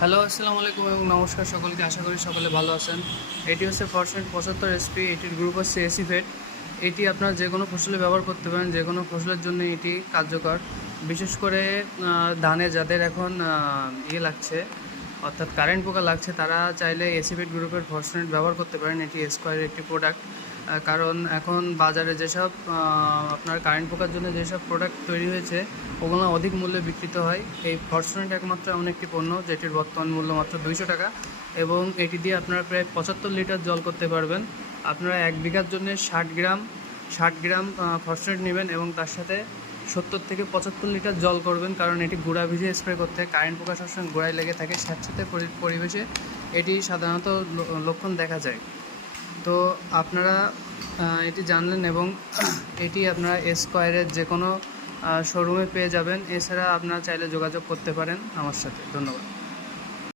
Hello, আসসালামু আলাইকুম এবং নমস্কার সকলকে। আশা করি সকলে ভালো আছেন। এটি হচ্ছে ফরসেন্ট 75 এসপি। এটির গ্রুপ হচ্ছে এসিফেট। এটি আপনার যে কোনো ফসলে ব্যবহার করতে পারেন, যে কোনো ফসলের জন্য এটি কার্যকর। বিশেষ করে ধানে যাদের এখন লাগছে, অর্থাৎ কারেন্ট পোকা লাগছে, তারা চাইলে এসিফেট গ্রুপের ফরসেন্ট ব্যবহার করতে পারেন। এটি স্কোয়ারের একটি প্রোডাক্ট। কারণ এখন বাজারে যেসব আপনার কারেন্ট পোকার জন্য যেসব প্রোডাক্ট তৈরি হয়েছে, ওগুলো অধিক মূল্যে বিক্রিত হয়। এই ফরচুনেট একমাত্র এমন একটি পণ্য যেটির বর্তমান মূল্য মাত্র 200 টাকা, এবং এটি দিয়ে আপনারা প্রায় 75 লিটার জল করতে পারবেন। আপনারা 1 বিঘার জন্য 60 গ্রাম ফরচুনেট নেবেন এবং তার সাথে 70 থেকে 75 লিটার জল করবেন। কারণ এটি গুঁড়া ভিজে স্প্রে করতে হয়। কারেন্ট পোকা সবসময় গোড়ায় লেগে থাকে, স্যাঁতসেঁতে পরিবেশে এটি সাধারণত লক্ষণ দেখা যায়। তো আপনারা এটি জানলেন, এবং এটি আপনারা স্কোয়ারের যে কোনো শোরুমে পেয়ে যাবেন। এছাড়া আপনারা চাইলে যোগাযোগ করতে পারেন আমার সাথে। ধন্যবাদ।